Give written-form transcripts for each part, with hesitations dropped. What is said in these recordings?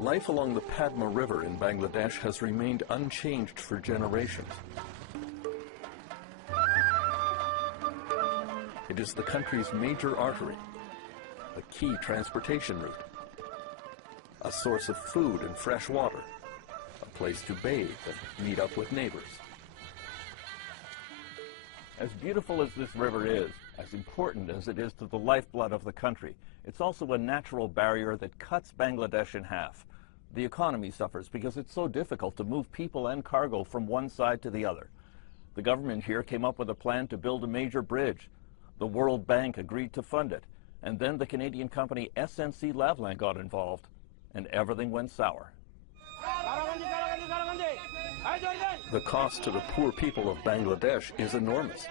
Life along the Padma River in Bangladesh has remained unchanged for generations. It is the country's major artery, a key transportation route, a source of food and fresh water, a place to bathe and meet up with neighbors. As beautiful as this river is, as important as it is to the lifeblood of the country, it's also a natural barrier that cuts Bangladesh in half. The economy suffers because it's so difficult to move people and cargo from one side to the other. The government here came up with a plan to build a major bridge. The World Bank agreed to fund it, and then the Canadian company SNC-Lavalin got involved, and everything went sour. The cost to the poor people of Bangladesh is enormous.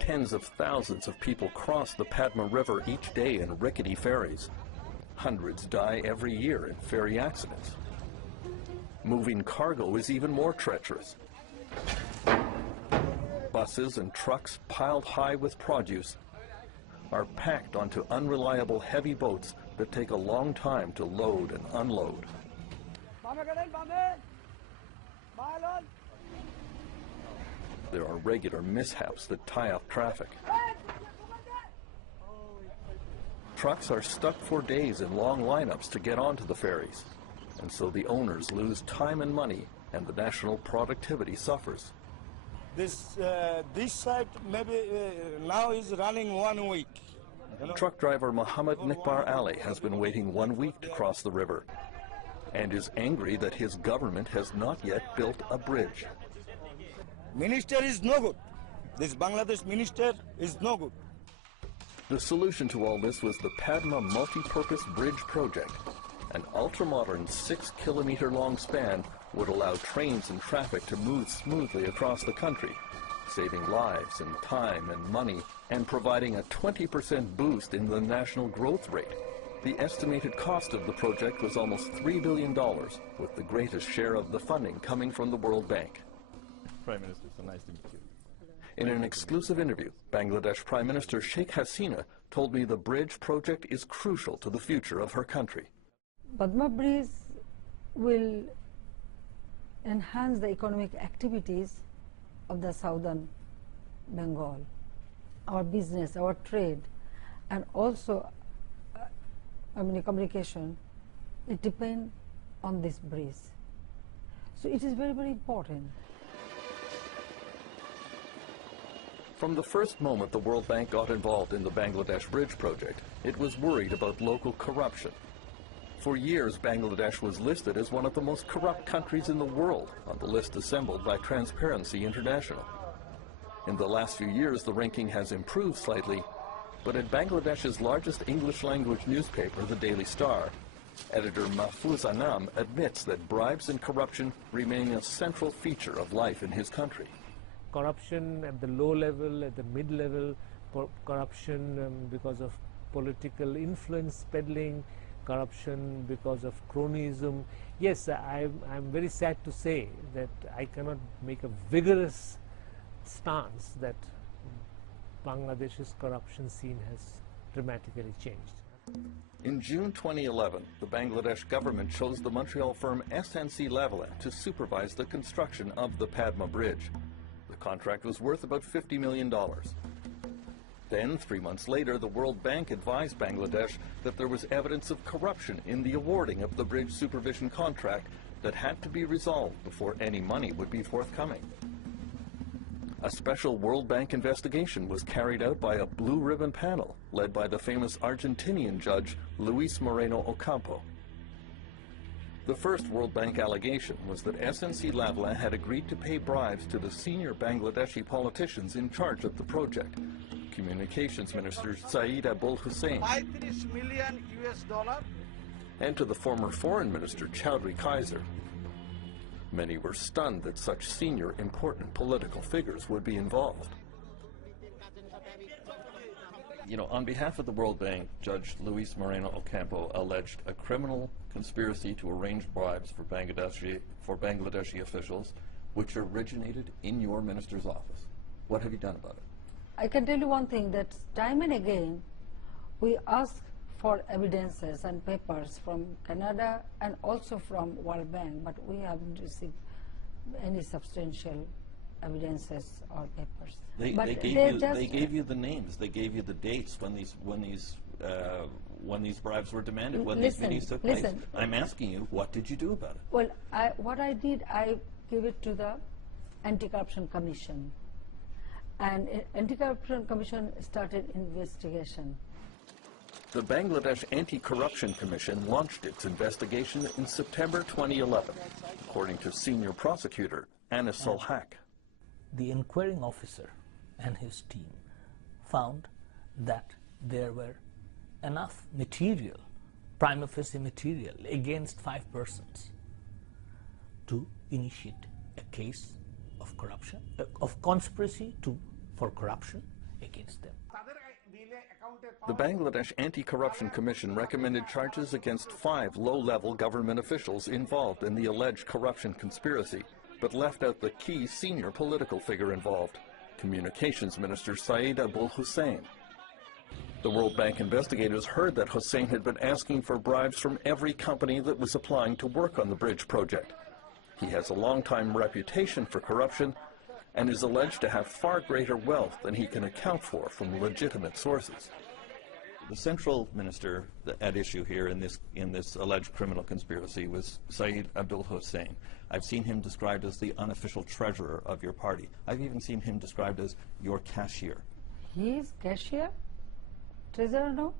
Tens of thousands of people cross the Padma River each day in rickety ferries. Hundreds die every year in ferry accidents. Moving cargo is even more treacherous. Buses and trucks piled high with produce are packed onto unreliable heavy boats that take a long time to load and unload. There are regular mishaps that tie up traffic. Trucks are stuck for days in long lineups to get onto the ferries, and so the owners lose time and money, and the national productivity suffers. This site maybe now is running 1 week. Truck driver Muhammad Nikbar Ali has been waiting 1 week to cross the river and is angry that his government has not yet built a bridge. Minister is no good. This Bangladesh minister is no good. The solution to all this was the Padma Multi-Purpose Bridge Project. An ultra-modern 6-kilometer-long span would allow trains and traffic to move smoothly across the country, saving lives and time and money, and providing a 20% boost in the national growth rate. The estimated cost of the project was almost $3 billion, with the greatest share of the funding coming from the World Bank. Prime Minister, so nice to meet you. In an exclusive interview, Bangladesh Prime Minister Sheikh Hasina told me the bridge project is crucial to the future of her country. Padma Bridge will enhance the economic activities of the southern Bengal, our business, our trade, and also communication. It depends on this bridge. So it is very, very important. From the first moment the World Bank got involved in the Bangladesh Bridge project, it was worried about local corruption. For years, Bangladesh was listed as one of the most corrupt countries in the world on the list assembled by Transparency International. In the last few years, the ranking has improved slightly, but at Bangladesh's largest English-language newspaper, the Daily Star, editor Mahfouz Anam admits that bribes and corruption remain a central feature of life in his country. Corruption at the low level, at the mid-level, corruption because of political influence peddling, corruption because of cronyism. Yes, I'm very sad to say that I cannot make a vigorous stance that Bangladesh's corruption scene has dramatically changed. In June 2011, the Bangladesh government chose the Montreal firm SNC-Lavalin to supervise the construction of the Padma Bridge. The contract was worth about $50 million. Then, 3 months later, the World Bank advised Bangladesh that there was evidence of corruption in the awarding of the bridge supervision contract that had to be resolved before any money would be forthcoming. A special World Bank investigation was carried out by a blue ribbon panel led by the famous Argentinian judge Luis Moreno Ocampo. The first World Bank allegation was that SNC-Lavalin had agreed to pay bribes to the senior Bangladeshi politicians in charge of the project, Communications Minister Saeed Abul Hussein, $5 million and to the former Foreign Minister Chowdhury Kaiser. Many were stunned that such senior, important political figures would be involved. You know, on behalf of the World Bank, Judge Luis Moreno Ocampo alleged a criminal conspiracy to arrange bribes for Bangladeshi officials, which originated in your minister's office. What have you done about it? I can tell you one thing, that time and again we ask for evidences and papers from Canada and also from World Bank, but we haven't received any substantial evidences or papers. They gave you the names. They gave you the dates when these bribes were demanded, when these meetings took place. I'm asking you, what did you do about it? Well, what I did, I gave it to the Anti-Corruption Commission, and Anti-Corruption Commission started investigation. The Bangladesh Anti-Corruption Commission launched its investigation in September 2011, according to senior prosecutor Anis Sulhak. The inquiring officer and his team found that there were enough material, prima facie material, against 5 persons to initiate a case of corruption, of conspiracy for corruption against them. The Bangladesh Anti-Corruption Commission recommended charges against 5 low-level government officials involved in the alleged corruption conspiracy, but left out the key senior political figure involved, Communications Minister Saeed Abul Hussein. The World Bank investigators heard that Hussein had been asking for bribes from every company that was applying to work on the bridge project. He has a long-time reputation for corruption and is alleged to have far greater wealth than he can account for from legitimate sources. The central minister at issue here in this alleged criminal conspiracy was Saeed Abul Hussein. I've seen him described as the unofficial treasurer of your party. I've even seen him described as your cashier. He is cashier? Treasurer, no?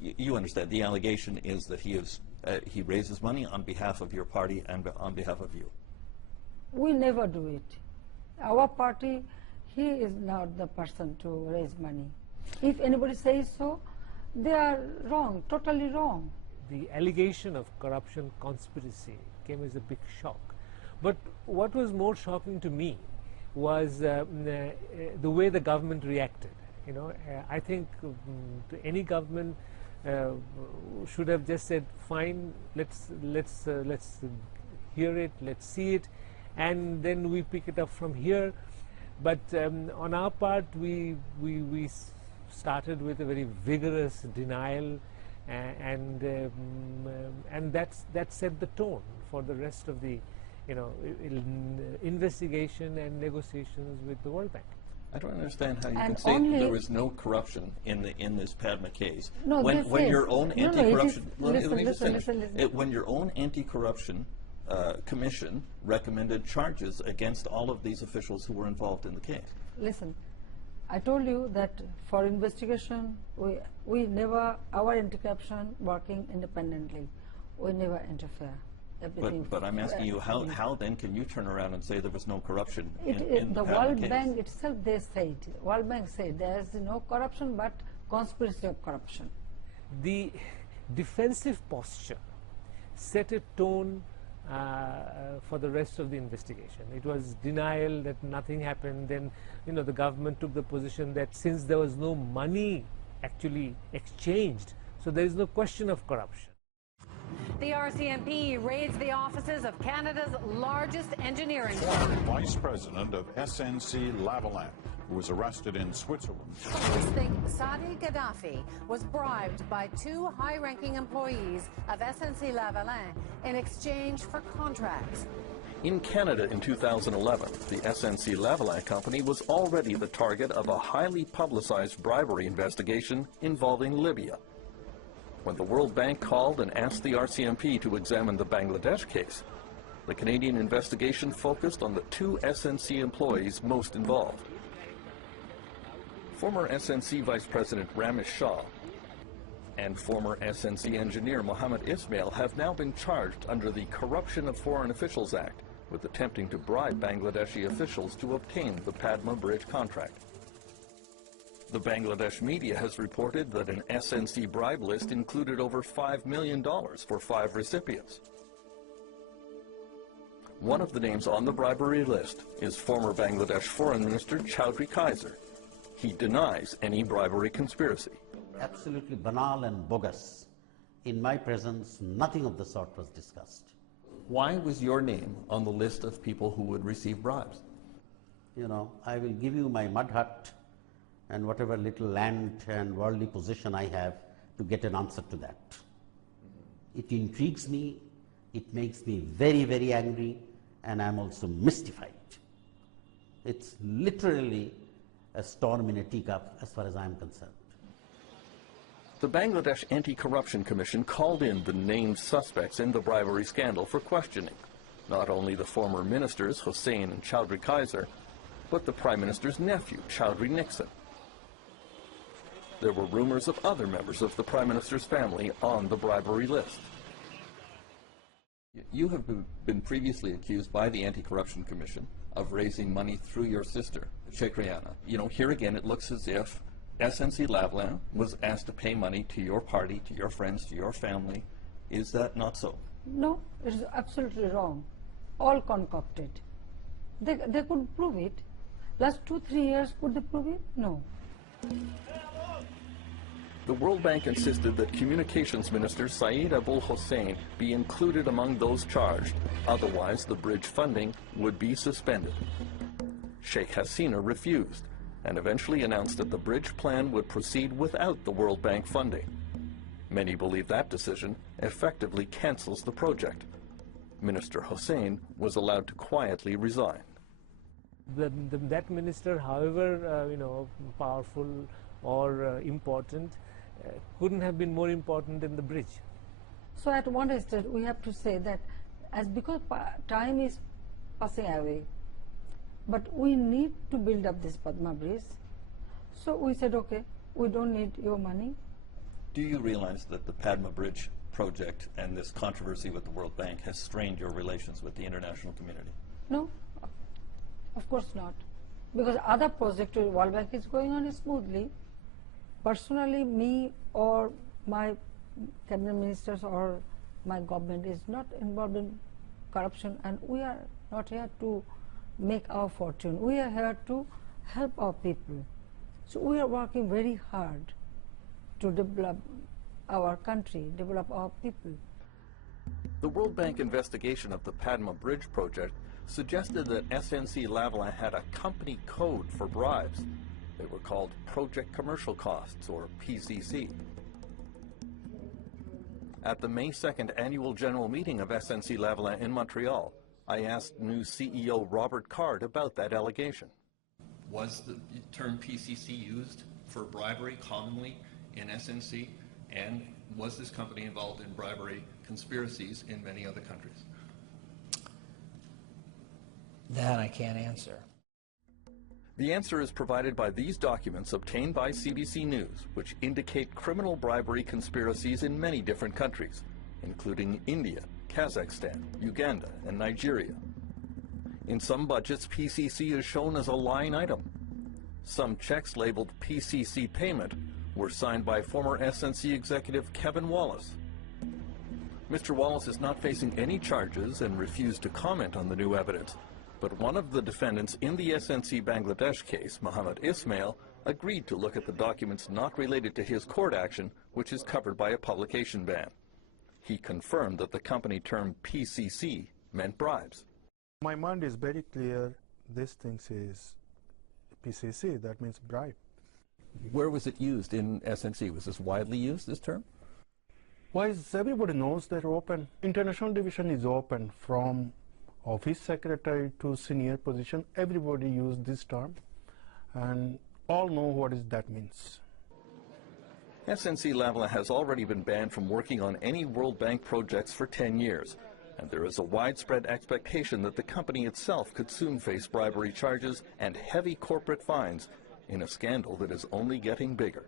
You understand, the allegation is that he raises money on behalf of your party and on behalf of you. We never do it. Our party, he is not the person to raise money. If anybody says so, they are wrong, totally wrong. The allegation of corruption conspiracy came as a big shock. But what was more shocking to me was the way the government reacted. You know, I think to any government should have just said, "Fine, let's hear it, let's see it, and then we pick it up from here." But on our part, we started with a very vigorous denial, and that set the tone for the rest of the, investigation and negotiations with the World Bank. I don't understand how you can say there was no corruption in this Padma case. No, when your own anti-corruption listen. When your own anti-corruption commission recommended charges against all of these officials who were involved in the case. Listen, I told you that for investigation, we never, our anti-corruption working independently, we never interfere. But I'm asking you, how then can you turn around and say there was no corruption in the Padma World case? Bank itself, they said, World Bank said there is no corruption but conspiracy of corruption. The defensive posture set a tone for the rest of the investigation. It was denial that nothing happened. Then, the government took the position that since there was no money actually exchanged, so there is no question of corruption. The RCMP raids the offices of Canada's largest engineering firm. Vice President of SNC-Lavalin, who was arrested in Switzerland. Police think Saadi Gaddafi was bribed by 2 high-ranking employees of SNC-Lavalin in exchange for contracts. In Canada in 2011, the SNC-Lavalin company was already the target of a highly publicized bribery investigation involving Libya. When the World Bank called and asked the RCMP to examine the Bangladesh case, the Canadian investigation focused on the 2 SNC employees most involved. Former SNC Vice President Ramesh Shah and former SNC engineer Mohammed Ismail have now been charged under the Corruption of Foreign Officials Act with attempting to bribe Bangladeshi officials to obtain the Padma Bridge contract. The Bangladesh media has reported that an SNC bribe list included over $5 million for 5 recipients. One of the names on the bribery list is former Bangladesh Foreign Minister Chowdhury Kaiser. He denies any bribery conspiracy. Absolutely banal and bogus. In my presence, nothing of the sort was discussed. Why was your name on the list of people who would receive bribes? I will give you my mud hut and whatever little land and worldly position I have, to get an answer to that. It intrigues me, it makes me very, very angry, and I'm also mystified. It's literally a storm in a teacup as far as I'm concerned. The Bangladesh Anti-Corruption Commission called in the named suspects in the bribery scandal for questioning, not only the former ministers Hussain and Chowdhury Kaiser, but the Prime Minister's nephew, Chowdhury Nixon. There were rumors of other members of the Prime Minister's family on the bribery list. You have been previously accused by the Anti-Corruption Commission of raising money through your sister, Sheikh. You know, here again it looks as if SNC-Lavalin was asked to pay money to your party, to your friends, to your family. Is that not so? No, it is absolutely wrong. All concocted. They could prove it. Last 2-3 years, could they prove it? No. The World Bank insisted that Communications Minister Saeed Abul Hussein be included among those charged, otherwise the bridge funding would be suspended. Sheikh Hasina refused and eventually announced that the bridge plan would proceed without the World Bank funding. Many believe that decision effectively cancels the project. Minister Hussein was allowed to quietly resign. That minister, however powerful or important, couldn't have been more important than the bridge. So at one stage we have to say that because time is passing away, but we need to build up this Padma Bridge. So we said, okay, we don't need your money. Do you realize that the Padma Bridge project and this controversy with the World Bank has strained your relations with the international community? No, of course not. Because other projects with World Bank is going on smoothly. Personally, me or my cabinet ministers or my government is not involved in corruption, and we are not here to make our fortune. We are here to help our people. So we are working very hard to develop our country, develop our people. The World Bank investigation of the Padma Bridge project suggested that SNC-Lavalin had a company code for bribes. They were called Project Commercial Costs, or PCC. At the May 2nd annual general meeting of SNC-Lavalin in Montreal, I asked new CEO Robert Card about that allegation. Was the term PCC used for bribery commonly in SNC, and was this company involved in bribery conspiracies in many other countries? That I can't answer. The answer is provided by these documents obtained by CBC News, which indicate criminal bribery conspiracies in many different countries, including India, Kazakhstan, Uganda, and Nigeria. In some budgets, PCC is shown as a line item. Some checks labeled PCC payment were signed by former SNC executive Kevin Wallace. Mr. Wallace is not facing any charges and refused to comment on the new evidence. But one of the defendants in the SNC Bangladesh case, Mohammed Ismail, agreed to look at the documents not related to his court action, which is covered by a publication ban. He confirmed that the company term PCC meant bribes. My mind is very clear. This thing says PCC, that means bribe. Where was it used in SNC? Was this widely used, this term? Why is everybody knows they're open. International division is open from office secretary to senior position. Everybody use this term and all know what that means. SNC-Lavalin has already been banned from working on any World Bank projects for 10 years, and there is a widespread expectation that the company itself could soon face bribery charges and heavy corporate fines in a scandal that is only getting bigger.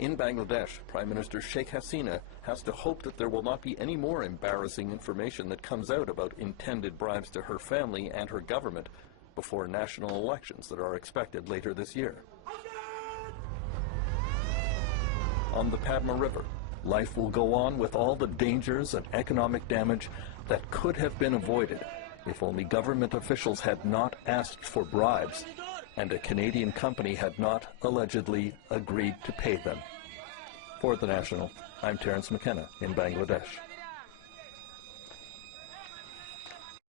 In Bangladesh, Prime Minister Sheikh Hasina has to hope that there will not be any more embarrassing information that comes out about intended bribes to her family and her government before national elections that are expected later this year. On the Padma River, life will go on with all the dangers and economic damage that could have been avoided if only government officials had not asked for bribes and a Canadian company had not allegedly agreed to pay them. For The National, I'm Terence McKenna in Bangladesh.